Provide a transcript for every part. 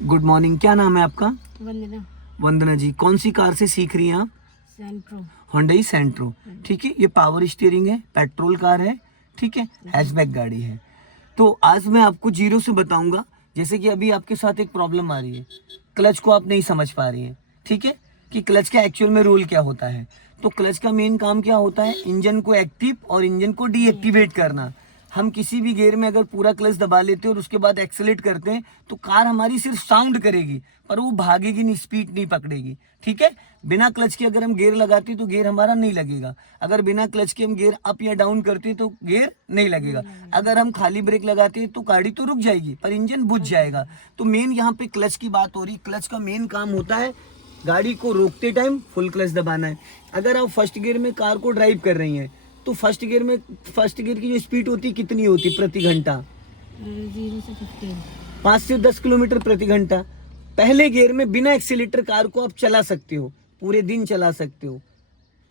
Good morning, क्या नाम है आपका? वंदना। वंदना जी, कौन सी कार से सीख रही हैं आप? सेंट्रो। होंडई सेंट्रो, ठीक है। ये पावर स्टीयरिंग है, पेट्रोल कार है, ठीक है, हैचबैक गाड़ी है। तो आज मैं आपको जीरो से बताऊंगा। जैसे कि अभी आपके साथ एक प्रॉब्लम आ रही है, क्लच को आप नहीं समझ पा रही हैं, ठीक है, कि क्लच का एक्चुअल में रोल क्या होता है। तो क्लच का मेन काम क्या होता है? इंजन को एक्टिव और इंजन को डीएक्टिवेट करना। हम किसी भी गियर में अगर पूरा क्लच दबा लेते हैं और उसके बाद एक्सेलेरेट करते हैं तो कार हमारी सिर्फ साउंड करेगी, पर वो भागेगी नहीं, स्पीड नहीं पकड़ेगी, ठीक है। बिना क्लच के अगर हम गियर लगाते हैं तो गियर हमारा नहीं लगेगा। अगर बिना क्लच के हम गियर अप या डाउन करते हैं तो गियर नहीं लगेगा। अगर हम खाली ब्रेक लगाते हैं तो गाड़ी तो रुक जाएगी पर इंजन बुझ जाएगा। तो मेन यहाँ पे क्लच की बात हो रही। क्लच का मेन काम होता है गाड़ी को रोकते टाइम फुल क्लच दबाना है। अगर आप फर्स्ट गियर में कार को ड्राइव कर रही हैं तो फर्स्ट गियर की जो स्पीड होती है कितनी होती है प्रति घंटा? 0 से 15। 5 से 10 किलोमीटर प्रति घंटा। पहले गियर में बिना एक्सीलेटर कार को आप चला सकते हो, पूरे दिन चला सकते हो,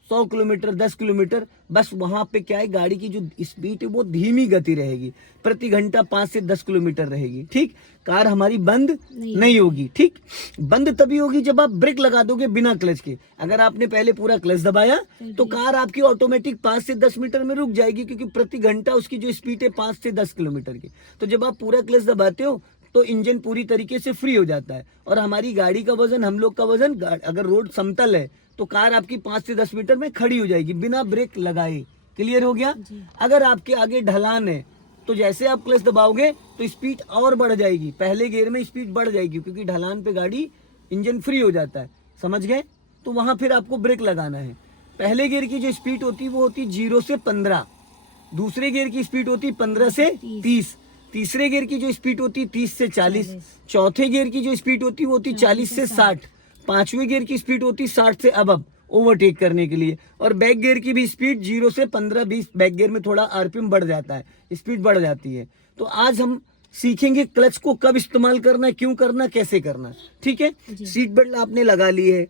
100 किलोमीटर 10 किलोमीटर। बस वहां पे क्या है, गाड़ी की जो स्पीड है वो धीमी गति रहेगी, प्रति घंटा 5 से 10 किलोमीटर रहेगी, ठीक। कार हमारी बंद नहीं होगी, ठीक। बंद तभी होगी जब आप ब्रेक लगा दोगे बिना क्लच के। अगर आपने पहले पूरा क्लच दबाया तो कार आपकी ऑटोमेटिक 5 से 10 मीटर में रुक जाएगी, क्योंकि प्रति घंटा उसकी जो स्पीड है 5 से 10 किलोमीटर की। तो जब आप पूरा क्लच दबाते हो तो इंजन पूरी तरीके से फ्री हो जाता है। और हमारी गाड़ी का वजन, हम लोग का वजन, अगर रोड समतल है तो कार आपकी 5 से 10 मीटर में खड़ी हो जाएगी बिना ब्रेक लगाए। क्लियर हो गया? अगर आपके आगे ढलान है तो जैसे आप क्लच दबाओगे तो स्पीड और बढ़ जाएगी, पहले गियर में स्पीड बढ़ जाएगी, क्योंकि ढलान पे गाड़ी इंजन फ्री हो जाता है। समझ गए? तो वहां फिर आपको ब्रेक लगाना है। पहले गियर की जो स्पीड होती है वो होती 0 से 15, दूसरे गियर की स्पीड होती 15 से 30, तीसरे गियर की जो स्पीड होती 30 से 40, चौथे गियर की जो स्पीड होती वो होती 40 से 60, पांचवें गियर की स्पीड होती 60 से अब ओवरटेक करने के लिए। और बैक गियर की भी स्पीड 0 से 15-20, बैक गियर में थोड़ा आरपीएम बढ़ जाता है, स्पीड बढ़ जाती है। तो आज हम सीखेंगे क्लच को कब इस्तेमाल करना है, क्यों करना, कैसे करना, ठीक है। सीट बेल्ट आपने लगा ली है,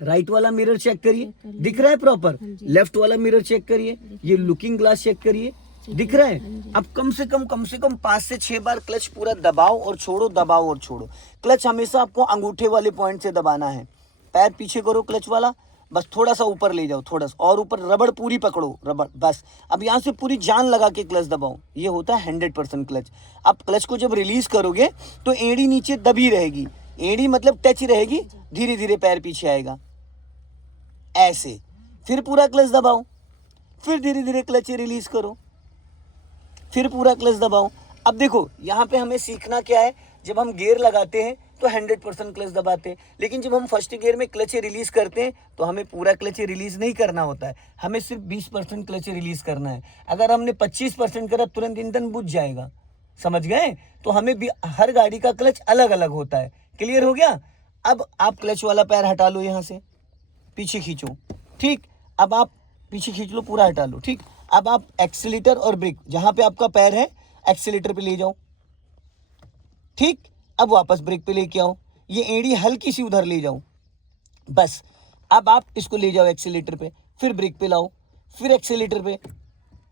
राइट वाला मिरर चेक करिए, दिख रहा है प्रॉपर। लेफ्ट वाला मिरर चेक करिए, ये लुकिंग ग्लास चेक करिए, दिख रहा है। अब कम से कम 5 से 6 बार क्लच पूरा दबाओ और छोड़ो, दबाओ और छोड़ो। क्लच हमेशा आपको अंगूठे वाले पॉइंट से दबाना है। पैर पीछे करो क्लच वाला, बस थोड़ा सा ऊपर ले जाओ, थोड़ा सा और ऊपर, रबड़ पूरी पकड़ो, रबड़ बस। अब यहाँ से पूरी जान लगा के क्लच दबाओ, ये होता है 100% क्लच। अब क्लच को जब रिलीज करोगे तो एड़ी नीचे दबी रहेगी, एड़ी मतलब टच रहेगी, धीरे धीरे पैर पीछे आएगा ऐसे। फिर पूरा क्लच दबाओ, फिर धीरे धीरे क्लच रिलीज करो, फिर पूरा क्लच दबाओ। अब देखो यहाँ पे हमें सीखना क्या है, जब हम गियर लगाते हैं तो 100% क्लच दबाते हैं, लेकिन जब हम फर्स्ट गियर में क्लच रिलीज करते हैं तो हमें पूरा क्लच रिलीज नहीं करना होता है, हमें सिर्फ 20% क्लच रिलीज करना है। अगर हमने 25% करा तुरंत इंजन बुझ जाएगा, समझ गए। तो हमें भी हर गाड़ी का क्लच अलग अलग होता है। क्लियर हो गया? अब आप क्लच वाला पैर हटा लो, यहाँ से पीछे खींचो, ठीक। अब आप पीछे खींच लो, पूरा हटा लो, ठीक। अब आप एक्सीलेटर और ब्रेक, जहां पे आपका पैर है एक्सीलेटर पे ले जाओ, ठीक। अब वापस ब्रेक पे लेके आओ, ये एड़ी हल्की सी उधर ले जाओ, बस। अब आप इसको ले जाओ एक्सीलेटर पे, फिर ब्रेक पे लाओ, फिर एक्सीलेटर पे,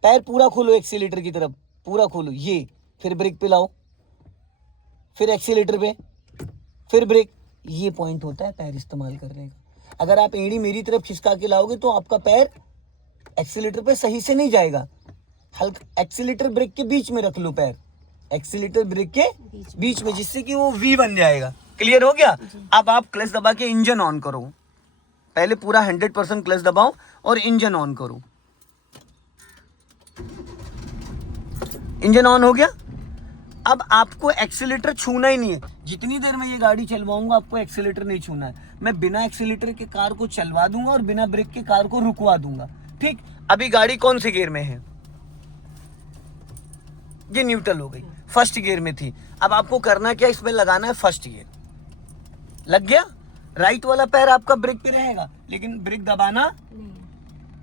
पैर पूरा खोलो एक्सीलेटर की तरफ, पूरा खोलो ये, फिर ब्रेक पे लाओ, फिर एक्सीलेटर पे, फिर ब्रेक। ये पॉइंट होता है पैर इस्तेमाल करने का। अगर आप एड़ी मेरी तरफ खिसका के लाओगे तो आपका पैर एक्सीलेटर पे सही से नहीं जाएगा। हल्का एक्सीलेटर ब्रेक के बीच में रख लो पैर, एक्सीलेटर ब्रेक के बीच में, जिससे कि वो वी बन जाएगा। क्लियर हो गया? अब आप क्लच दबा के इंजन ऑन करो, पहले पूरा 100% क्लच दबाओ और इंजन ऑन करो। इंजन ऑन हो गया। अब आपको एक्सीलेटर छूना ही नहीं है, जितनी देर में ये गाड़ी चलवाऊंगा आपको एक्सीलेटर नहीं छूना है। मैं बिना एक्सीलेटर के कार को चलवा दूंगा और बिना ब्रेक के कार को रुकवा दूंगा, ठीक। अभी गाड़ी कौन से गियर में है? ये न्यूट्रल हो गई, फर्स्ट गियर में थी। अब आपको करना क्या, इसमें लगाना है फर्स्ट गियर। लग गया? राइट वाला पैर आपका ब्रेक पे रहेगा, लेकिन ब्रेक दबाना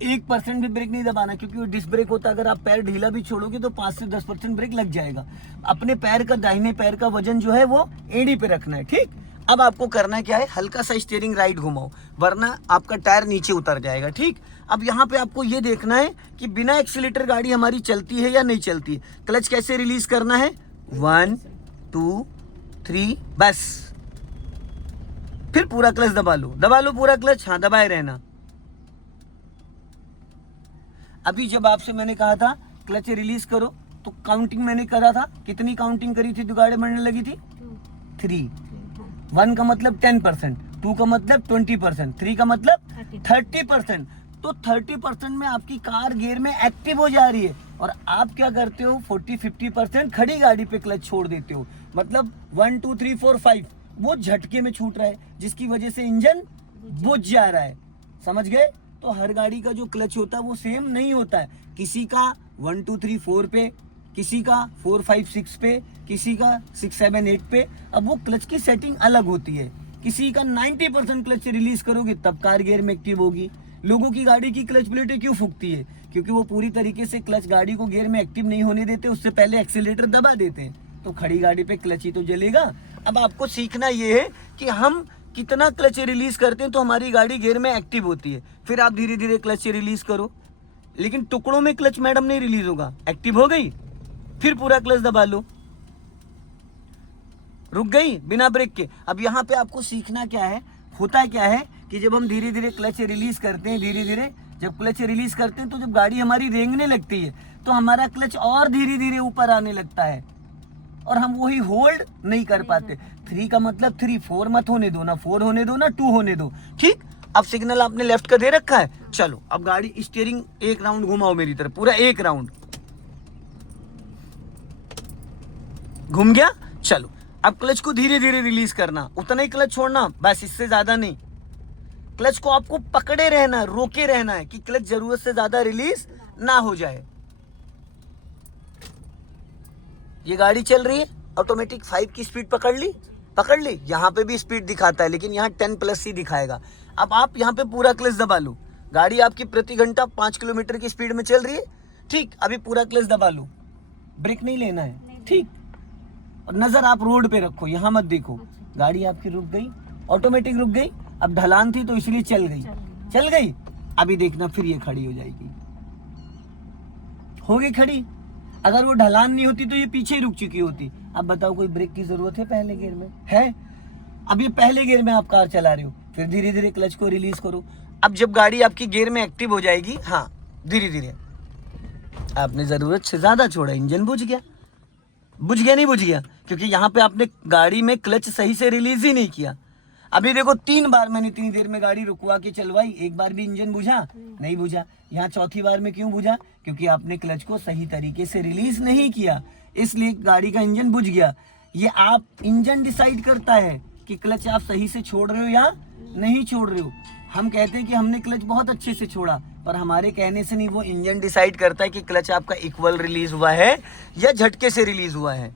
1% भी ब्रेक नहीं दबाना, क्योंकि वो डिस्क ब्रेक होता है। अगर आप पैर ढीला भी छोड़ोगे तो 5 से 10% ब्रेक लग जाएगा। अपने पैर का, दाहिने पैर का वजन जो है वो एड़ी पे रखना है, ठीक। अब आपको करना क्या है, हल्का सा स्टीयरिंग राइट घुमाओ, वरना आपका टायर नीचे उतर जाएगा, ठीक। अब यहाँ पे आपको ये देखना है कि बिना एक्सीलेटर गाड़ी हमारी चलती है या नहीं चलती है। क्लच कैसे रिलीज करना है, 1 2 3, बस। फिर पूरा क्लच दबा लो पूरा क्लच, हाँ दबाए रहना। अभी जब आपसे मैंने कहा था क्लच रिलीज करो, तो काउंटिंग मैंने करा था, कितनी काउंटिंग करी थी तो गाड़ी बढ़ने लगी थी? 3। 1 का मतलब 10%, 2 का मतलब 20%, 3 का मतलब 30%। तो 30% में आपकी कार गियर में एक्टिव हो जा रही है, और आप क्या करते हो 40-50% खड़ी गाड़ी पे क्लच छोड़ देते हो। मतलब 1 2 3 4 5 वो झटके में छूट रहा है, जिसकी वजह से इंजन बुझ जा रहा है। समझ गए? तो हर गाड़ी का जो क्लच होता है वो सेम नहीं होता है। किसी का 1 2 3 4 पे, किसी का 4 5 6 पे, किसी का 6 7 8 पे। अब वो क्लच की सेटिंग अलग होती है। किसी का 90% क्लच रिलीज करोगे तब कार गियर में एक्टिव होगी। लोगों की गाड़ी की क्लच प्लेटें क्यों फूकती है? क्योंकि वो पूरी तरीके से क्लच गाड़ी को गियर में एक्टिव नहीं होने देते, उससे पहले एक्सीलेटर दबा देते हैं। तो खड़ी गाड़ी पे क्लच ही तो जलेगा। अब आपको सीखना ये है कि हम कितना क्लच रिलीज करते हैं तो हमारी गाड़ी गियर में एक्टिव होती है। फिर आप धीरे धीरे क्लच रिलीज करो, लेकिन टुकड़ों में क्लच मैडम नहीं रिलीज होगा। एक्टिव हो गई, फिर पूरा क्लच दबा लो, रुक गई बिना ब्रेक के। अब यहाँ पे आपको सीखना क्या है, होता क्या है कि जब हम धीरे धीरे क्लच रिलीज करते हैं, धीरे धीरे जब क्लच रिलीज करते हैं तो जब गाड़ी हमारी रेंगने लगती है तो हमारा क्लच और धीरे धीरे ऊपर आने लगता है, और हम वही होल्ड नहीं कर पाते। 3 का मतलब 3, 4 मत होने दो ना, 4 होने दो ना, 2 होने दो। ठीक, अब सिग्नल आपने लेफ्ट का दे रखा है। चलो अब गाड़ी स्टीयरिंग एक राउंड घुमाओ मेरी तरफ, पूरा एक राउंड घूम गया। चलो अब क्लच को धीरे धीरे रिलीज करना, उतना ही क्लच छोड़ना, बस, इससे ज्यादा नहीं। क्लच को आपको पकड़े रहना, रोके रहना है कि क्लच जरूरत से ज्यादा रिलीज ना हो जाए। ये गाड़ी चल रही है, ऑटोमेटिक 5 की स्पीड पकड़ ली। यहाँ पे भी स्पीड दिखाता है, लेकिन यहाँ 10+ ही दिखाएगा। अब आप यहाँ पे पूरा क्लच दबा लो। गाड़ी आपकी प्रति घंटा 5 किलोमीटर की स्पीड में चल रही है। ठीक, अभी पूरा क्लच दबा लो, ब्रेक नहीं लेना है। ठीक, और नजर आप रोड पे रखो, यहाँ मत देखो। गाड़ी आपकी रुक गई, ऑटोमेटिक रुक गई। अब ढलान थी तो इसलिए चल गई। अभी देखना फिर ये खड़ी हो जाएगी, हो गई खड़ी। अगर वो ढलान नहीं होती तो ये पीछे ही रुक चुकी होती। अब बताओ कोई ब्रेक की जरूरत है पहले गियर में? है? अब ये पहले गियर में आप कार चला रहे हो, फिर धीरे धीरे क्लच को रिलीज करो। अब जब गाड़ी आपकी गियर में एक्टिव हो जाएगी, हाँ धीरे धीरे, आपने जरूरत से ज्यादा छोड़ा, इंजन बुझ गया नहीं बुझ गया, क्योंकि यहाँ पे आपने गाड़ी में क्लच सही से रिलीज ही नहीं किया। अभी देखो 3 बार मैंने इतनी देर में गाड़ी रुकवा के चलवाई, एक बार भी इंजन बुझा नहीं बुझा। यहाँ चौथी बार में क्यों बुझा? क्योंकि आपने क्लच को सही तरीके से रिलीज नहीं किया, इसलिए गाड़ी का इंजन बुझ गया। ये आप इंजन डिसाइड करता है कि क्लच आप सही से छोड़ रहे हो या नहीं छोड़ रहे हो। हम कहते हैं कि हमने क्लच बहुत अच्छे से छोड़ा, पर हमारे कहने से नहीं, वो इंजन डिसाइड करता है कि क्लच आपका इक्वल रिलीज हुआ है या झटके से रिलीज हुआ है।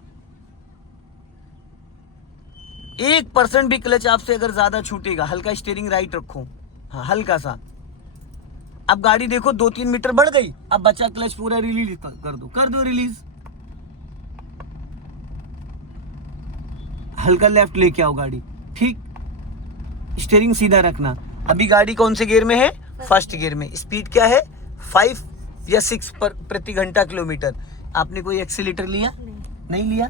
1% भी क्लच आपसे अगर ज्यादा छूटेगा, हल्का स्टीयरिंग राइट रखो, हाँ हल्का सा। अब गाड़ी देखो 2-3 मीटर बढ़ गई, अब बचा क्लच पूरा रिलीज कर दो रिलीज। हल्का लेफ्ट लेके आओ गाड़ी, ठीक, स्टीयरिंग सीधा रखना। अभी गाड़ी कौन से गियर में है? फर्स्ट गियर में। स्पीड क्या है? 5 या 6 प्रति घंटा किलोमीटर। आपने कोई एक्सीलेटर लिया? नहीं लिया।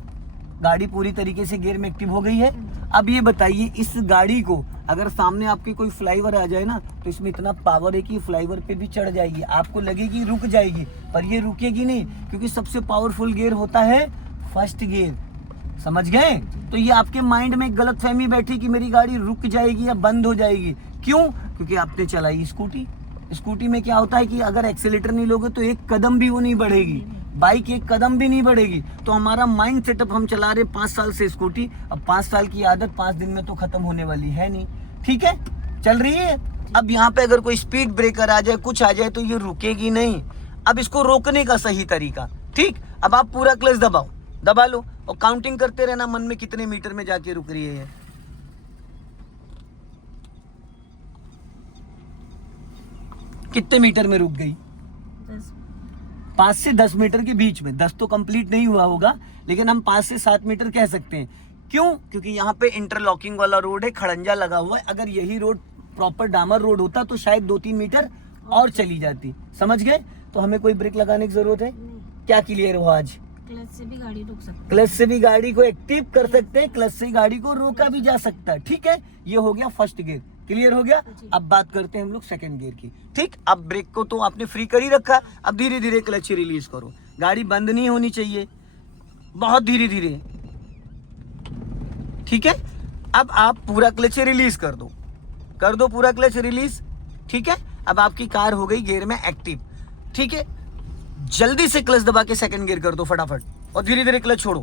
गाड़ी पूरी तरीके से गियर में एक्टिव हो गई है। अब ये बताइए, इस गाड़ी को अगर सामने आपकी कोई फ्लाईओवर आ जाए ना, तो इसमें इतना पावर है कि फ्लाईओवर पे भी चढ़ जाएगी। आपको लगेगी रुक जाएगी, पर ये रुकेगी नहीं, क्योंकि सबसे पावरफुल गियर होता है फर्स्ट गियर। समझ गए? तो ये आपके माइंड में एक गलतफहमी बैठी कि मेरी गाड़ी रुक जाएगी या बंद हो जाएगी। क्यों? क्योंकि आपने चलाई स्कूटी में क्या होता है कि अगर एक्सीलेटर नहीं लोगे तो एक कदम भी वो नहीं बढ़ेगी, बाइक एक कदम भी नहीं बढ़ेगी। तो हमारा माइंड सेटअप, हम चला रहे 5 साल से स्कूटी, अब 5 साल की आदत 5 दिन में तो खत्म होने वाली है नहीं। ठीक है, चल रही है। अब यहाँ पे अगर कोई स्पीड ब्रेकर आ जाए, कुछ आ जाए, तो ये रुकेगी नहीं। अब इसको रोकने का सही तरीका, ठीक, अब आप पूरा क्लच दबा लो और काउंटिंग करते रहना मन में कितने मीटर में जाके रुक रही है। कितने मीटर में रुक गई? 5 से 10 मीटर के बीच में। 10 तो कंप्लीट नहीं हुआ होगा, लेकिन हम 5 से 7 मीटर कह सकते हैं। क्यों? क्योंकि यहाँ पे इंटरलॉकिंग वाला रोड है, खड़ंजा लगा हुआ है। अगर यही रोड प्रॉपर डामर रोड होता तो शायद 2-3 मीटर और चली जाती। समझ गए? तो हमें कोई ब्रेक लगाने की जरूरत है क्या? क्लियर हो आज? क्लच से भी गाड़ी रुक सकती है। क्लच से भी गाड़ी को एक्टिव कर सकते हैं, क्लच से गाड़ी को रोका भी जा सकता है। ठीक है, ये हो गया फर्स्ट गियर, क्लियर हो गया। जी। अब बात करते हैं हम लोग सेकंड गियर की। ठीक, अब ब्रेक को तो आपने फ्री कर ही रखा, अब धीरे धीरे क्लच रिलीज करो। गाड़ी बंद नहीं होनी चाहिए, बहुत धीरे धीरे। ठीक है, अब आप पूरा क्लच रिलीज कर दो पूरा क्लच रिलीज। ठीक है, अब आपकी कार हो गई गियर में एक्टिव। ठीक है, जल्दी से क्लच दबा के सेकंड गियर कर दो फटाफट, और धीरे धीरे क्लच छोड़ो,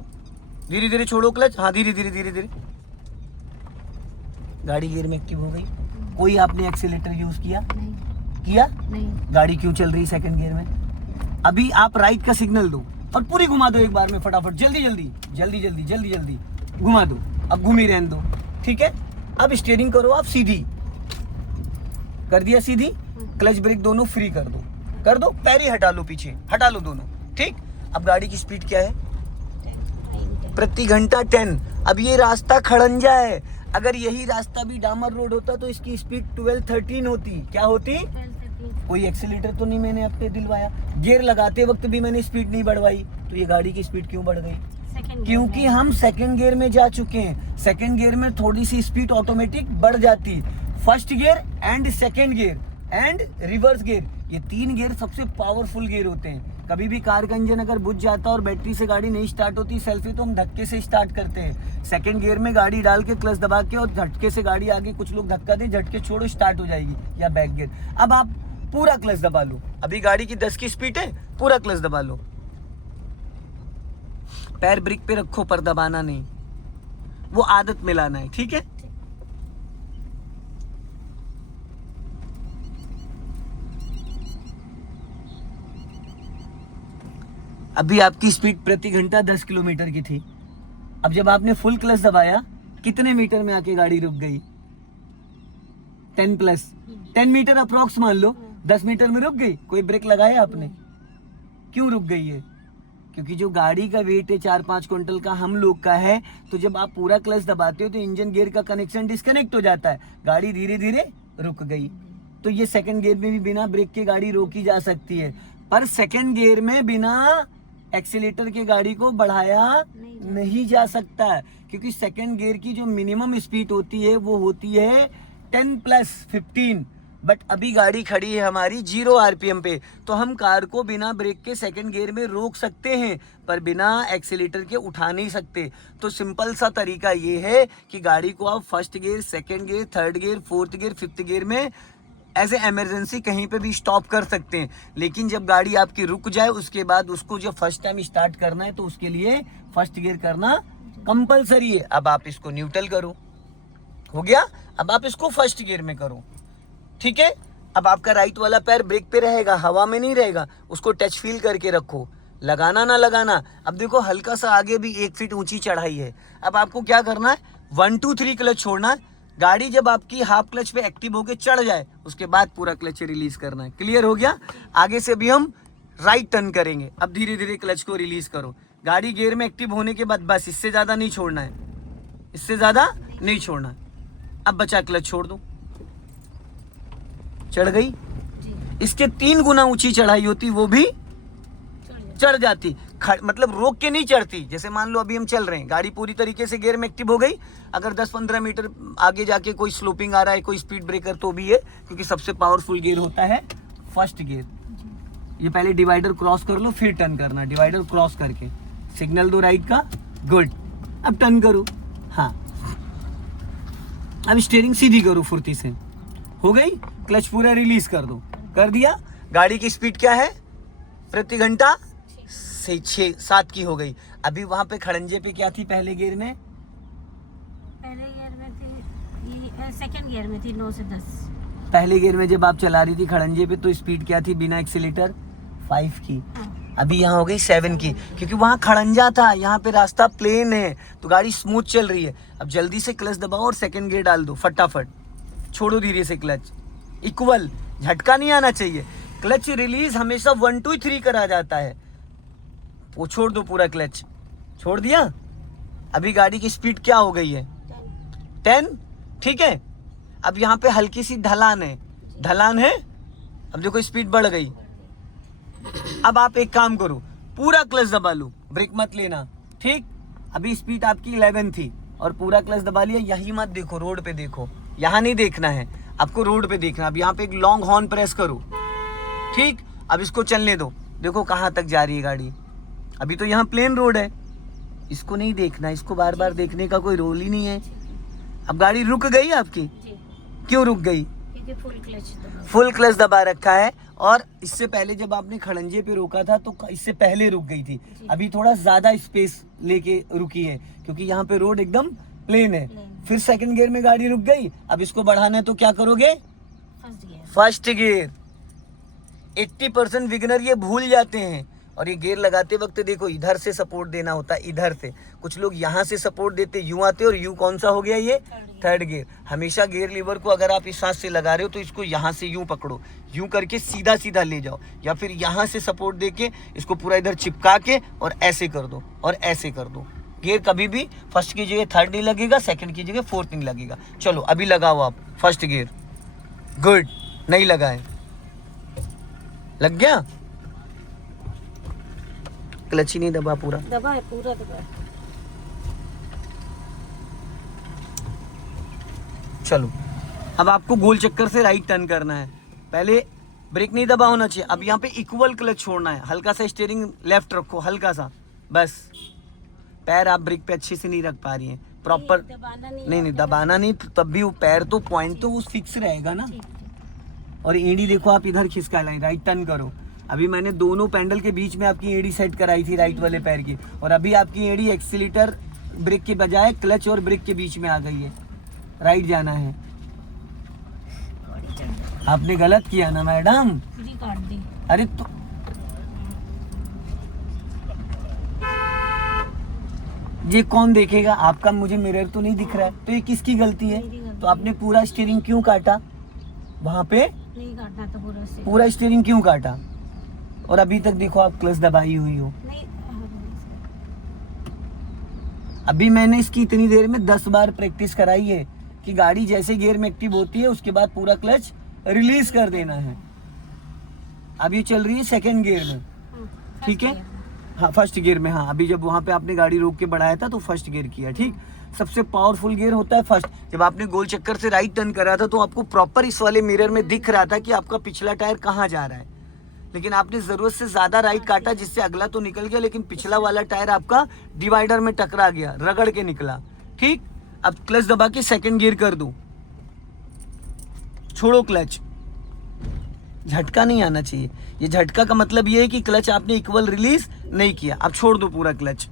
धीरे धीरे छोड़ो क्लच। हाँ, धीरे धीरे धीरे धीरे। गाड़ी गियर में एक्टिव हो गई। कोई आपने एक्सीलेटर यूज किया? नहीं किया? नहीं। गाड़ी क्यों चल रही सेकंड गियर में? अभी आप राइट का सिग्नल दो और पूरी घुमा दो एक बार में फटाफट, जल्दी जल्दी जल्दी जल्दी जल्दी जल्दी घुमा दो। अब घूमी रहने दो। ठीक है, अब स्टीयरिंग करो आप सीधी, कर दिया सीधी। क्लच ब्रेक दोनों फ्री कर दो, पैर ही हटा लो, पीछे हटा लो दोनों। ठीक, अब गाड़ी की स्पीड क्या है? प्रति घंटा 10। अब ये रास्ता खड़ंजा है, अगर यही रास्ता भी डामर रोड होता तो इसकी स्पीड 12-13 होती। क्या होती? कोई एक्सीलेटर तो नहीं मैंने अपने दिलवाया, गियर लगाते वक्त भी मैंने स्पीड नहीं बढ़वाई, तो ये गाड़ी की स्पीड क्यों बढ़ गई? क्योंकि हम सेकंड गियर में जा चुके हैं। सेकंड गियर में थोड़ी सी स्पीड ऑटोमेटिक बढ़ जाती। First gear and second gear and reverse gear, ये 3 गियर सबसे पावरफुल गियर होते हैं। कभी भी कार का इंजन अगर बुझ जाता और बैटरी से गाड़ी नहीं स्टार्ट होती सेल्फी, तो हम धक्के से स्टार्ट करते हैं। सेकंड गियर में गाड़ी डाल के क्लच दबा के और झटके से गाड़ी आगे, कुछ लोग धक्का दे, झटके छोड़ो, स्टार्ट हो जाएगी, या बैक गियर। अब आप पूरा क्लच दबा लो, अभी गाड़ी की 10 की स्पीड है, पूरा क्लच दबा लो। पैर ब्रेक पे रखो, पर दबाना नहीं, वो आदत मिलाना है। ठीक है, अभी आपकी स्पीड प्रति घंटा 10 किलोमीटर की थी। अब जब आपने फुल क्लच दबाया, कितने मीटर में आके गाड़ी रुक गई? 10 मीटर अप्रोक्स मान लो, 10 मीटर में रुक गई। कोई ब्रेक लगाया आपने? क्यों रुक गई है? क्योंकि जो गाड़ी का वेट है 4-5 क्विंटल का हम लोग का है, तो जब आप पूरा क्लच दबाते हो तो इंजन गियर का कनेक्शन डिस्कनेक्ट हो जाता है, गाड़ी धीरे धीरे रुक गई। तो ये सेकंड गियर में भी बिना ब्रेक के गाड़ी रोकी जा सकती है, पर सेकंड गियर में बिना एक्सीलेटर के गाड़ी को बढ़ाया नहीं जा सकता है, क्योंकि सेकंड गियर की जो मिनिमम स्पीड होती है वो होती है 10+15। बट अभी गाड़ी खड़ी है हमारी 0 आरपीएम पे, तो हम कार को बिना ब्रेक के सेकंड गियर में रोक सकते हैं, पर बिना एक्सीलेटर के उठा नहीं सकते। तो सिंपल सा तरीका ये है कि गाड़ी को आप first gear, second gear, third gear, fourth gear, fifth gear में एज ए इमरजेंसी कहीं पे भी स्टॉप कर सकते हैं। लेकिन जब गाड़ी आपकी रुक जाए, उसके बाद उसको जब फर्स्ट टाइम स्टार्ट करना है, तो उसके लिए फर्स्ट गियर करना कंपलसरी है। अब आप इसको न्यूट्रल करो, हो गया। अब आप इसको फर्स्ट गियर में करो। ठीक है, अब आपका राइट वाला पैर ब्रेक पे रहेगा, हवा में नहीं रहेगा, उसको टच फील करके रखो, लगाना ना लगाना। अब देखो हल्का सा आगे भी 1 फीट ऊंची चढ़ाई है। अब आपको क्या करना है? 1 2 3 क्लच छोड़ना है। गाड़ी जब आपकी हाफ क्लच पे एक्टिव होके चढ़ जाए, उसके बाद पूरा क्लच रिलीज करना है। क्लियर हो गया? आगे से भी हम राइट टर्न करेंगे। अब धीरे धीरे क्लच को रिलीज करो। गाड़ी गियर में एक्टिव होने के बाद बस, इससे ज्यादा नहीं छोड़ना है, इससे ज्यादा नहीं छोड़ना है। अब बचा क्लच छोड़ दो, चढ़ गई। इसके 3 गुना ऊंची चढ़ाई होती, वो भी चढ़ जाती। मतलब रोक के नहीं चढ़ती। जैसे मान लो अभी हम चल रहे हैं, गाड़ी पूरी तरीके से गियर में एक्टिव हो गई, अगर 10-15 मीटर आगे जाके कोई स्लोपिंग आ रहा है, कोई स्पीड ब्रेकर, तो भी है, क्योंकि सबसे पावरफुल गियर होता है फर्स्ट गियर। ये पहले डिवाइडर क्रॉस कर लो, फिर टर्न करना। डिवाइडर क्रॉस करके सिग्नल दो राइट का, गुड। अब टर्न करो, हाँ। अब स्टीयरिंग सीधी करो फुर्ती से, हो गई। क्लच पूरा रिलीज कर दो, कर दिया। गाड़ी की स्पीड क्या है? प्रति घंटा 6-7 की हो गई। अभी वहां पे खड़ंजे पे क्या थी पहले गियर में? पहले गियर में थी, सेकंड गियर में थी 9 से 10। पहले गियर में जब आप चला रही थी खड़ंजे पे, तो स्पीड क्या थी बिना एक्सीलेटर? 5 की। अभी यहाँ हो गई 7 की, क्योंकि वहाँ खड़ंजा था, यहाँ पे रास्ता प्लेन है, तो गाड़ी स्मूथ चल रही है। अब जल्दी से क्लच दबाओ और सेकंड गियर डाल दो फटाफट, छोड़ो धीरे से क्लच, इक्वल, झटका नहीं आना चाहिए। क्लच रिलीज हमेशा 1 2 3 करा जाता है, वो छोड़ दो पूरा क्लच, छोड़ दिया। अभी गाड़ी की स्पीड क्या हो गई है? 10। ठीक है, अब यहाँ पे हल्की सी ढलान है, ढलान है। अब देखो स्पीड बढ़ गई। अब आप एक काम करो, पूरा क्लच दबा लो, ब्रेक मत लेना, ठीक। अभी स्पीड आपकी 11 थी और पूरा क्लच दबा लिया। यही मत देखो, रोड पे देखो, यहाँ नहीं देखना है आपको, रोड पे देखना। अब यहाँ पे एक लॉन्ग हॉर्न प्रेस करो, ठीक। अब इसको चलने दो, देखो कहाँ तक जा रही है गाड़ी। अभी तो यहाँ प्लेन रोड है, इसको नहीं देखना, इसको बार बार देखने का कोई रोल ही नहीं है। अब गाड़ी रुक गई आपकी, जी, क्यों रुक गई? क्योंकि फुल क्लच दबा रखा है। और इससे पहले जब आपने खड़ंजे पे रोका था तो इससे पहले रुक गई थी। अभी थोड़ा ज्यादा स्पेस लेके रुकी है क्योंकि यहाँ पे रोड एकदम प्लेन है। फिर सेकंड गियर में गाड़ी रुक गई। अब इसको बढ़ाना है तो क्या करोगे? First gear. 80% बिगिनर ये भूल जाते हैं। और ये गियर लगाते वक्त देखो, इधर से सपोर्ट देना होता है, इधर से। कुछ लोग यहाँ से सपोर्ट देते, यूं आते, और यूं कौन सा हो गया ये? Third gear. हमेशा गियर लीवर को अगर आप इस हाथ से लगा रहे हो तो इसको यहाँ से यूं पकड़ो, यूं करके सीधा सीधा ले जाओ, या फिर यहाँ से सपोर्ट देके इसको पूरा इधर चिपका के और ऐसे कर दो और ऐसे कर दो। गियर कभी भी फर्स्ट की जगह थर्ड नहीं लगेगा, सेकंड की जगह फोर्थ नहीं लगेगा। चलो अभी लगाओ आप फर्स्ट गियर। गुड, नहीं लगा है, लग गया। क्लच ही नहीं दबा, पूरा दबा है, पूरा दबा है। चलो अब आपको गोल चक्कर से राइट टर्न करना है। पहले ब्रेक नहीं दबा होना चाहिए। अब यहाँ पे इक्वल क्लच छोड़ना है, हल्का सा स्टीयरिंग लेफ्ट रखो, हल्का सा बस। पैर आप ब्रेक पे अच्छे से नहीं रख पा रही हैं प्रॉपर। नहीं दबाना नहीं, तब भी वो पैर तो पॉइंट तो वो फिक्स रहेगा ना। और एड़ी देखो आप इधर खिसका लाइन, राइट टर्न करो। अभी मैंने दोनों पैडल के बीच में आपकी एड़ी सेट कराई थी राइट वाले पैर की, और अभी आपकी एड़ी एक्सीलेटर ब्रेक के बजाय क्लच और ब्रेक के बीच में आ गई है। राइट जाना है। आपने गलत किया ना मैडम। काट दी। अरे तो ये कौन देखेगा आपका? मुझे मिरर तो नहीं दिख रहा है, तो ये किसकी गलती है? तो आपने पूरा स्टीयरिंग क्यों काटा? वहां पे नहीं काटना था पूरा से। पूरा स्टीयरिंग क्यों काटा? और अभी तक देखो आप क्लच दबाई हुई हो। अभी मैंने इसकी इतनी देर में 10 बार प्रैक्टिस कराई है कि गाड़ी जैसे गियर में एक्टिव होती है उसके बाद पूरा क्लच रिलीज कर देना है। अब ये चल रही है सेकंड गियर में, ठीक है। हाँ फर्स्ट गियर में, हाँ अभी जब वहां पे आपने गाड़ी रोक के बढ़ाया था तो फर्स्ट गियर किया, ठीक। सबसे पावरफुल गियर होता है फर्स्ट। जब आपने गोल चक्कर से राइट टर्न करा था तो आपको प्रॉपर इस वाले मिरर में दिख रहा था कि आपका पिछला टायर कहाँ जा रहा है, लेकिन आपने जरूरत से ज्यादा राइट काटा जिससे अगला तो निकल गया लेकिन पिछला वाला टायर आपका डिवाइडर में टकरा गया, रगड़ के निकला, ठीक। अब क्लच दबा के सेकंड गियर कर दो, छोड़ो क्लच। झटका नहीं आना चाहिए। ये झटका का मतलब ये है कि क्लच आपने इक्वल रिलीज नहीं किया। अब छोड़ दो पूरा क्लच,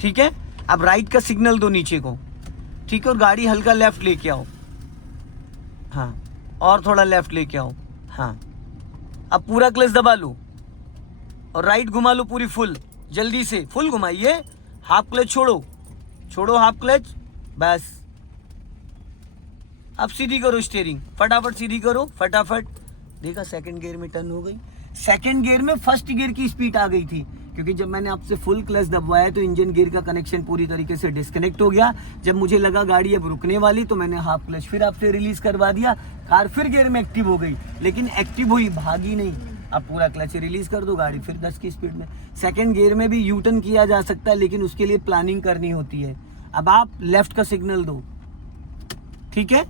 ठीक है। अब राइट का सिग्नल दो नीचे को, ठीक है, और गाड़ी हल्का लेफ्ट लेके आओ, हाँ, और थोड़ा लेफ्ट लेके आओ, हाँ। अब पूरा क्लच दबा लो और राइट घुमा लो पूरी फुल, जल्दी से फुल घुमाइए। हाफ क्लच छोड़ो, छोड़ो हाफ क्लच, बस। अब सीधी करो स्टीयरिंग, फटाफट सीधी करो, फटाफट। देखा सेकंड गियर में टर्न हो गई। सेकंड गियर में फर्स्ट गियर की स्पीड आ गई थी क्योंकि जब मैंने आपसे फुल क्लच दबवाया तो इंजन गियर का कनेक्शन पूरी तरीके से डिस्कनेक्ट हो गया। जब मुझे लगा गाड़ी अब रुकने वाली तो मैंने हाफ क्लच फिर आपसे रिलीज करवा दिया, कार फिर गियर में एक्टिव हो गई, लेकिन एक्टिव हुई, भागी नहीं। अब पूरा क्लच रिलीज कर दो, गाड़ी फिर 10 की स्पीड में। सेकंड गियर में भी यू टर्न किया जा सकता है लेकिन उसके लिए प्लानिंग करनी होती है। अब आप लेफ्ट का सिग्नल दो, ठीक है।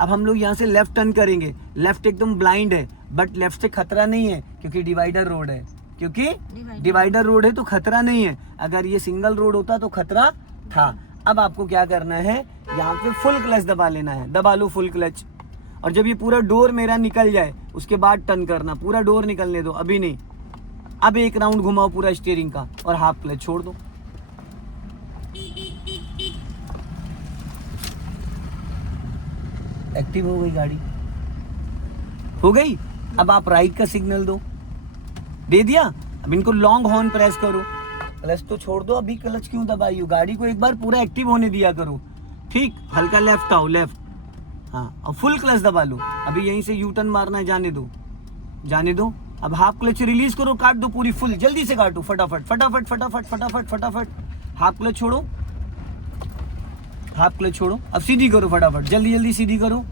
अब हम लोग यहाँ से लेफ्ट टर्न करेंगे। लेफ्ट एकदम ब्लाइंड है बट लेफ्ट से खतरा नहीं है क्योंकि डिवाइडर रोड है, क्योंकि डिवाइडर रोड है तो खतरा नहीं है। अगर ये सिंगल रोड होता तो खतरा था। अब आपको क्या करना है, यहाँ पे फुल क्लच दबा लेना है। दबा लो फुल क्लच, और जब ये पूरा डोर मेरा निकल जाए उसके बाद टर्न करना। पूरा डोर निकलने दो, अभी नहीं। अब एक राउंड घुमाओ पूरा स्टीयरिंग का और हाफ क्लच छोड़ दो। एक्टिव हो गई गाड़ी, हो गई। अब आप राइट का सिग्नल दो, दे दिया। अब इनको लॉन्ग हॉर्न प्रेस करो, क्लच तो छोड़ दो। अभी क्लच क्यों दबाई हो? गाड़ी को एक बार पूरा एक्टिव होने दिया करो, ठीक। हल्का लेफ्ट आओ, लेफ्ट, हाँ, और फुल क्लच दबा लो। अभी यहीं से यू टर्न मारना है, जाने दो, जाने दो। अब हाफ क्लच रिलीज करो, काट दो पूरी फुल, जल्दी से काटो, फटाफट फटाफट फटाफट फटाफट फटाफट। हाफ क्लच छोड़ो, हाफ क्लच छोड़ो। अब सीधी करो फटाफट, जल्दी जल्दी सीधी करो,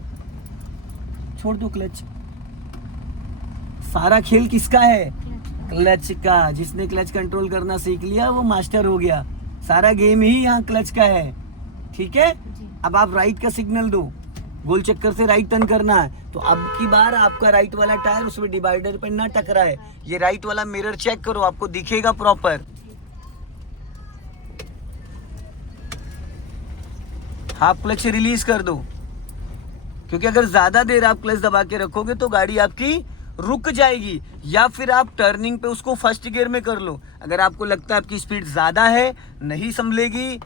छोड़ दो क्लच। सारा खेल किसका है? क्लच का, जिसने क्लच कंट्रोल करना सीख लिया वो मास्टर हो गया। सारा गेम ही यहाँ क्लच का है, ठीक है। जी। अब आप राइट का सिग्नल दो, गोल चक्कर से राइट टर्न करना है। तो अब की बार आपका राइट वाला टायर उसमें डिवाइडर पे ना टकराए। ये राइट वाला मिरर चेक करो, आपको दिखेगा प्रॉपर। हाफ क्लच रिलीज कर दो, क्योंकि अगर ज्यादा देर आप क्लच दबा के रखोगे तो गाड़ी आपकी रुक जाएगी। या फिर आप टर्निंग पे उसको फर्स्ट गियर में कर लो। अगर आपको लगता है आपकी स्पीड ज्यादा है, नहीं संभलेगी,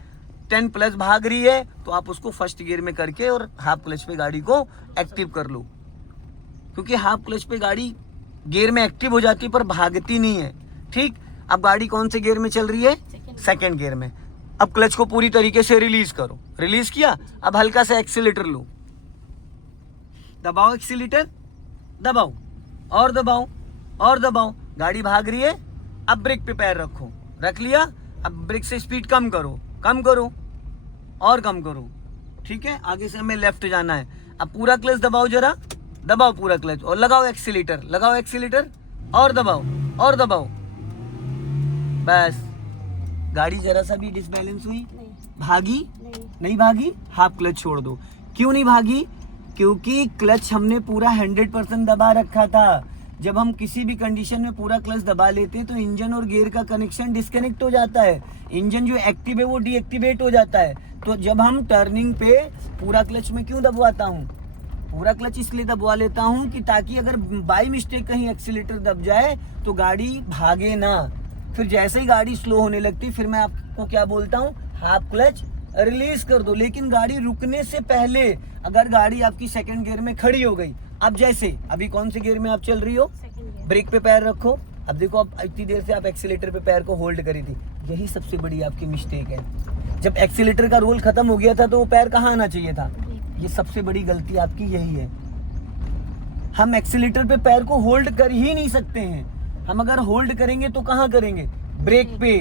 10 प्लस भाग रही है, तो आप उसको फर्स्ट गियर में करके और हाफ क्लच पे गाड़ी को एक्टिव कर लो। क्योंकि हाफ क्लच पे गाड़ी गियर में एक्टिव हो जाती है पर भागती नहीं है, ठीक। अब गाड़ी कौन से गियर में चल रही है? सेकंड गियर में। अब क्लच को पूरी तरीके से रिलीज करो। रिलीज किया, अब हल्का सा एक्सीलेटर लो, दबाओ एक्सीलेटर, दबाओ और दबाओ और दबाओ। गाड़ी भाग रही है, अब ब्रेक पे पैर रखो, रख लिया। अब ब्रेक से स्पीड कम करो, कम करो और कम करो, ठीक है। आगे से हमें लेफ्ट जाना है। अब पूरा क्लच दबाओ, जरा दबाओ पूरा क्लच और लगाओ एक्सीलेटर, लगाओ एक्सीलेटर और दबाओ और दबाओ। बस गाड़ी जरा सा भी डिसबैलेंस हुई, नहीं, भागी नहीं। नहीं भागी, हाफ क्लच छोड़ दो। क्यों नहीं भागी? क्योंकि क्लच हमने पूरा 100% दबा रखा था। जब हम किसी भी कंडीशन में पूरा क्लच दबा लेते हैं तो इंजन और गियर का कनेक्शन डिस्कनेक्ट हो जाता है। इंजन जो एक्टिव है वो डीएक्टिवेट हो जाता है। तो जब हम टर्निंग पे पूरा क्लच में क्यों दबवाता हूँ? पूरा क्लच इसलिए दबवा लेता हूँ कि ताकि अगर बाई मिस्टेक कहीं एक्सीलेटर दब जाए तो गाड़ी भागे ना। फिर जैसे ही गाड़ी स्लो होने लगती फिर मैं आपको क्या बोलता हूँ, हाफ क्लच रिलीज कर दो। लेकिन गाड़ी रुकने से पहले अगर गाड़ी आपकी सेकंड गियर में खड़ी हो गई, अब जैसे अभी कौन से गियर में आप चल रही हो? Second gear. ब्रेक पे पैर रखो। अब देखो, अब इतनी देर से आप एक्सीलेटर पे पैर को होल्ड करी थी, यही सबसे बड़ी आपकी मिस्टेक है। जब एक्सीलेटर का रोल खत्म हो गया था तो वो पैर कहाँ आना चाहिए था? ये सबसे बड़ी गलती आपकी यही है। हम एक्सीलेटर पे पैर को होल्ड कर ही नहीं सकते हैं। हम अगर होल्ड करेंगे तो कहाँ करेंगे? ब्रेक पे।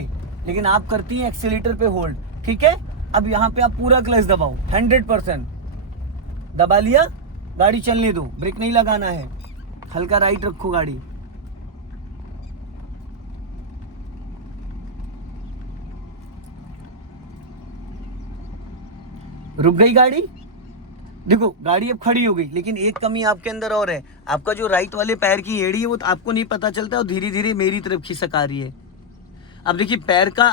लेकिन आप करती हैं एक्सीलेटर पे होल्ड, ठीक है। अब यहाँ पे आप पूरा क्लच दबाओ, 100% दबा लिया, गाड़ी चलने दो, ब्रेक नहीं लगाना है। हल्का राइट रखो गाड़ी, रुक गई गाड़ी। देखो गाड़ी अब खड़ी हो गई, लेकिन एक कमी आपके अंदर और है। आपका जो राइट वाले पैर की एड़ी है वो तो आपको नहीं पता चलता और धीरे धीरे मेरी तरफ खिसक आ रही है। अब देखिए, पैर का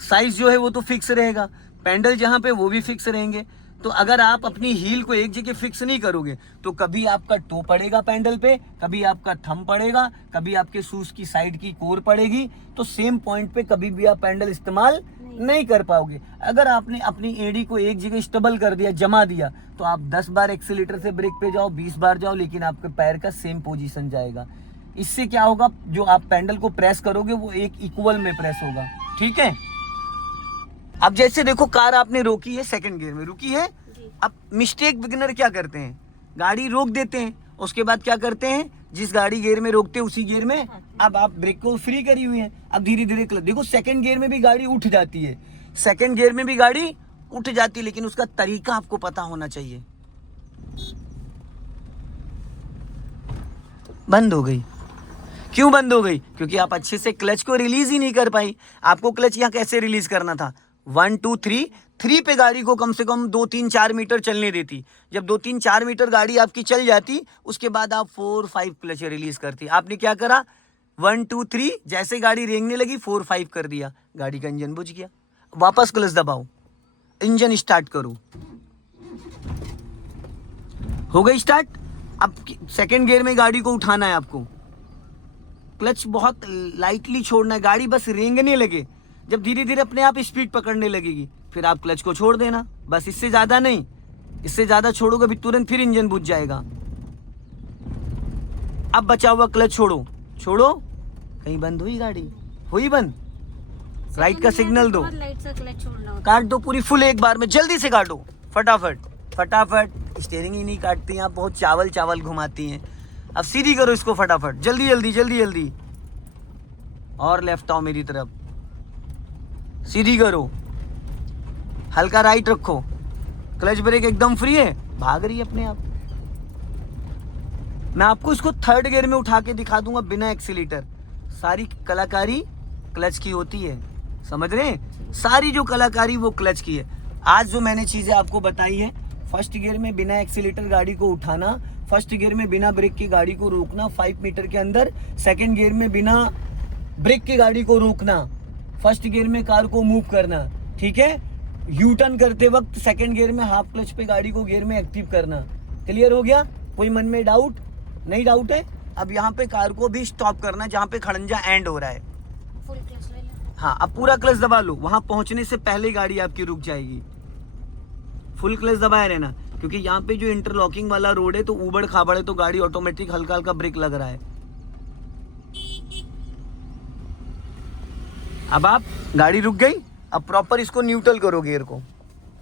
साइज जो है वो तो फिक्स रहेगा, पैडल जहाँ पे वो भी फिक्स रहेंगे। तो अगर आप अपनी हील को एक जगह फिक्स नहीं करोगे तो कभी आपका टो पड़ेगा पैडल पे, कभी आपका थंब पड़ेगा, कभी आपके शूज की साइड की कोर पड़ेगी। तो सेम पॉइंट पे कभी भी आप पैडल इस्तेमाल नहीं कर पाओगे। अगर आपने अपनी एड़ी को एक जगह स्टेबल कर दिया, जमा दिया, तो आप 10 बार एक्सीलेटर से ब्रेक पे जाओ, 20 बार जाओ, लेकिन आपके पैर का सेम पोजीशन जाएगा। इससे क्या होगा, जो आप पैडल को प्रेस करोगे वो एक इक्वल में प्रेस होगा, ठीक है। अब जैसे देखो, कार आपने रोकी है, सेकंड गियर में रुकी है। अब मिस्टेक बिगिनर क्या करते हैं, गाड़ी रोक देते हैं, उसके बाद क्या करते हैं, जिस गाड़ी गियर में रोकते हैं उसी गियर में अब आप ब्रेक को फ्री करी हुई है। अब धीरे धीरे क्लच, देखो सेकंड गियर में भी गाड़ी उठ जाती है, सेकंड गियर में भी गाड़ी उठ जाती है, लेकिन उसका तरीका आपको पता होना चाहिए। बंद हो गई, क्यों बंद हो गई? क्योंकि आप अच्छे से क्लच को रिलीज ही नहीं कर पाई। आपको क्लच यहाँ कैसे रिलीज करना था? 1 2 3 3 पे गाड़ी को कम से कम 2 3 4 मीटर चलने देती। जब 2 3 4 मीटर गाड़ी आपकी चल जाती, उसके बाद आप 4 5 क्लच रिलीज करती। आपने क्या करा? 1 2 3, जैसे गाड़ी रेंगने लगी 4 5 कर दिया, गाड़ी का इंजन बुझ गया। वापस क्लच दबाओ, इंजन स्टार्ट करो, हो गई स्टार्ट। अब सेकंड गियर में गाड़ी को उठाना है आपको, क्लच बहुत लाइटली छोड़ना है, गाड़ी बस रेंगने लगे। जब धीरे धीरे अपने आप स्पीड पकड़ने लगेगी फिर आप क्लच को छोड़ देना, बस, इससे ज्यादा नहीं। इससे ज्यादा छोड़ोगे भी तुरंत फिर इंजन बुझ जाएगा। अब बचा हुआ क्लच छोड़ो, छोड़ो। कहीं बंद हुई गाड़ी? हुई बंद? राइट का सिग्नल दो, लाइट से क्लच छोड़ना होता काट दो पूरी फुल एक बार में, जल्दी से काटो, फटाफट फटाफट। स्टीयरिंग ही नहीं काटती हैं आप, बहुत चावल चावल घुमाती हैं। अब सीधी करो इसको फटाफट, जल्दी जल्दी जल्दी जल्दी। और लेफ्ट आओ मेरी तरफ, सीधी करो, हल्का राइट रखो, क्लच ब्रेक एकदम फ्री है, भाग रही है अपने आप। मैं आपको इसको थर्ड गियर में उठा के दिखा दूंगा बिना एक्सीलेटर। सारी कलाकारी क्लच की होती है, समझ रहे हैं? सारी जो कलाकारी वो क्लच की है। आज जो मैंने चीजें आपको बताई है, फर्स्ट गियर में बिना एक्सीलेटर गाड़ी को उठाना, फर्स्ट गियर में बिना ब्रेक की गाड़ी को रोकना 5 मीटर के अंदर, सेकंड गियर में बिना ब्रेक की गाड़ी को रोकना, फर्स्ट गियर में कार को मूव करना, ठीक है? यू टर्न करते वक्त सेकंड गियर में हाफ क्लच पे गाड़ी को गियर में एक्टिव करना। क्लियर हो गया? कोई मन में डाउट नहीं? डाउट है? अब यहाँ पे कार को भी स्टॉप करना जहाँ पे खड़ंजा एंड हो रहा है। फुल क्लच ले लो। हाँ, अब पूरा क्लच दबा लो, वहां पहुंचने से पहले गाड़ी आपकी रुक जाएगी। फुल क्लच दबाए रहना, क्योंकि यहाँ पे जो इंटरलॉकिंग वाला रोड है तो ऊबड़ खाबड़ है, तो गाड़ी ऑटोमेटिक हल्का हल्का ब्रेक लग रहा है। अब आप गाड़ी रुक गई, अब प्रॉपर इसको न्यूट्रल करो, गियर को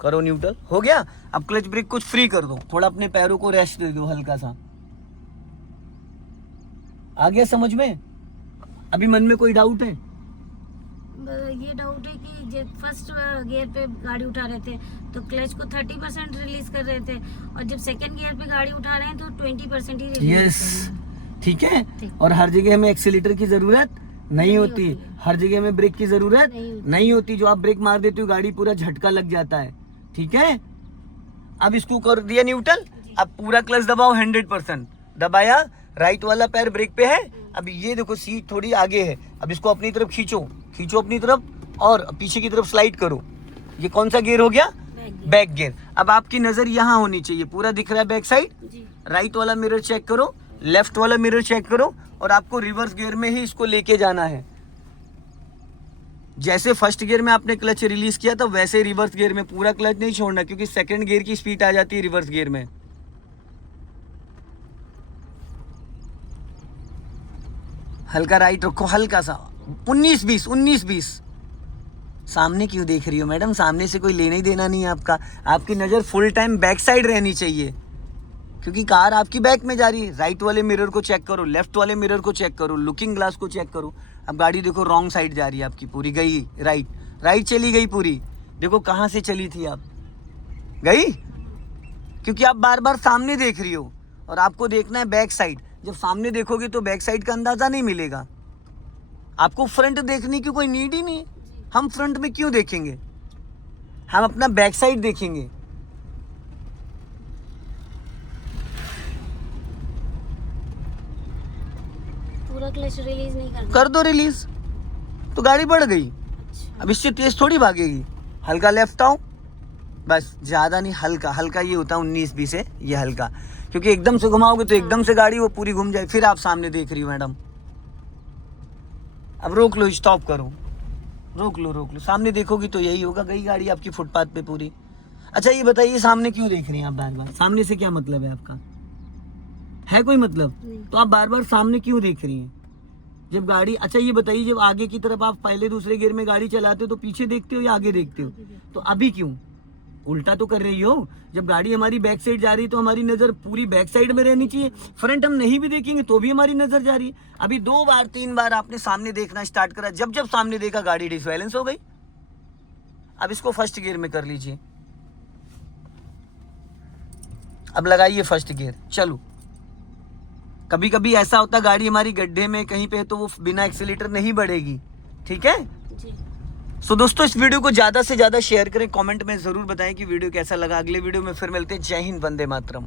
करो न्यूट्रल। हो गया? अब क्लच ब्रेक कुछ फ्री कर दो, थोड़ा अपने पैरों को रेस्ट दे दो हल्का सा। आ गया समझ में? अभी मन में कोई डाउट है? ये डाउट है कि जब फर्स्ट गियर पे गाड़ी उठा रहे थे तो क्लच को 30% रिलीज कर रहे थे, और जब सेकंड गियर पे गाड़ी उठा रहे हैं तो 20% ही रिलीज यस, ठीक है। और हर जगह में एक्सीलेटर की जरूरत नहीं होती, हर जगह में ब्रेक की जरूरत नहीं होती। जो आप ब्रेक मार देते हो गाड़ी पूरा झटका लग जाता है, ठीक है? अब इसको कर दिया न्यूट्रल, अब पूरा क्लच दबाओ 100%। दबाया, राइट वाला पैर ब्रेक पे है। अब ये देखो सीट थोड़ी आगे है, अब इसको अपनी तरफ खींचो, खींचो अपनी तरफ और पीछे की तरफ स्लाइड करो। ये कौन सा गियर हो गया? Back gear. अब आपकी नजर यहाँ होनी चाहिए, पूरा दिख रहा है बैक साइड। राइट वाला मिरर चेक करो, लेफ्ट वाला मिरर चेक करो, और आपको रिवर्स गियर में ही इसको लेके जाना है। जैसे फर्स्ट गियर में आपने क्लच रिलीज किया था वैसे रिवर्स गियर में पूरा क्लच नहीं छोड़ना, क्योंकि सेकंड गियर की स्पीड आ जाती है रिवर्स गियर में। हल्का राइट रखो, हल्का सा 19-20। सामने क्यों देख रही हो मैडम? सामने से कोई लेना ही देना नहीं है आपका। आपकी नज़र फुल टाइम बैक साइड रहनी चाहिए, क्योंकि कार आपकी बैक में जा रही है। राइट वाले मिरर को चेक करो, लेफ्ट वाले मिरर को चेक करो, लुकिंग ग्लास को चेक करो। अब गाड़ी देखो रॉन्ग साइड जा रही है आपकी, पूरी गई राइट चली गई पूरी। देखो कहाँ से चली थी आप, गई, क्योंकि आप बार बार सामने देख रही हो और आपको देखना है बैक साइड। जब सामने देखोगे तो बैक साइड का अंदाजा नहीं मिलेगा। आपको फ्रंट देखने की कोई नीड ही नहीं है। हम फ्रंट में क्यों देखेंगे? हम अपना बैक साइड देखेंगे। पूरा क्लच रिलीज नहीं करना। कर दो रिलीज तो गाड़ी बढ़ गई। अब इससे तेज थोड़ी भागेगी। हल्का लेफ्ट आओ, बस, ज्यादा नहीं, हल्का हल्का। ये होता है 19-20 है, ये हल्का, क्योंकि एकदम से घुमाओगे तो एकदम से गाड़ी वो पूरी घूम जाए। फिर आप सामने देख रही हो मैडम। अब रोक लो, स्टॉप करो, रोक लो। सामने देखोगी तो यही होगा, गई गाड़ी आपकी फुटपाथ पे पूरी। अच्छा ये बताइए सामने क्यों देख रही हैं आप बार बार? सामने से क्या मतलब है आपका? है कोई मतलब? तो आप बार बार सामने क्यों देख रही हैं जब गाड़ी? अच्छा ये बताइए, जब आगे की तरफ आप पहले दूसरे गियर में गाड़ी चलाते हो तो पीछे देखते हो या आगे देखते हो? तो अभी क्यों उल्टा तो कर रही हो? जब गाड़ी हमारी बैक साइड जा रही है तो हमारी नजर पूरी बैक साइड में रहनी चाहिए। फ्रंट हम नहीं भी देखेंगे तो भी हमारी नजर जा रही है। अभी 2 बार 3 बार आपने सामने देखना स्टार्ट करा, जब जब सामने देखा गाड़ी डिसबैलेंस हो गई। अब इसको फर्स्ट गियर में कर लीजिए। अब लगाइए फर्स्ट गियर, चलो। कभी कभी ऐसा होता गाड़ी हमारी गड्ढे में कहीं पे तो वो बिना एक्सीलेटर नहीं बढ़ेगी, ठीक है? सो दोस्तों इस वीडियो को ज़्यादा से ज़्यादा शेयर करें, कमेंट में ज़रूर बताएं कि वीडियो कैसा लगा। अगले वीडियो में फिर मिलते हैं। जय हिंद, वंदे मातरम।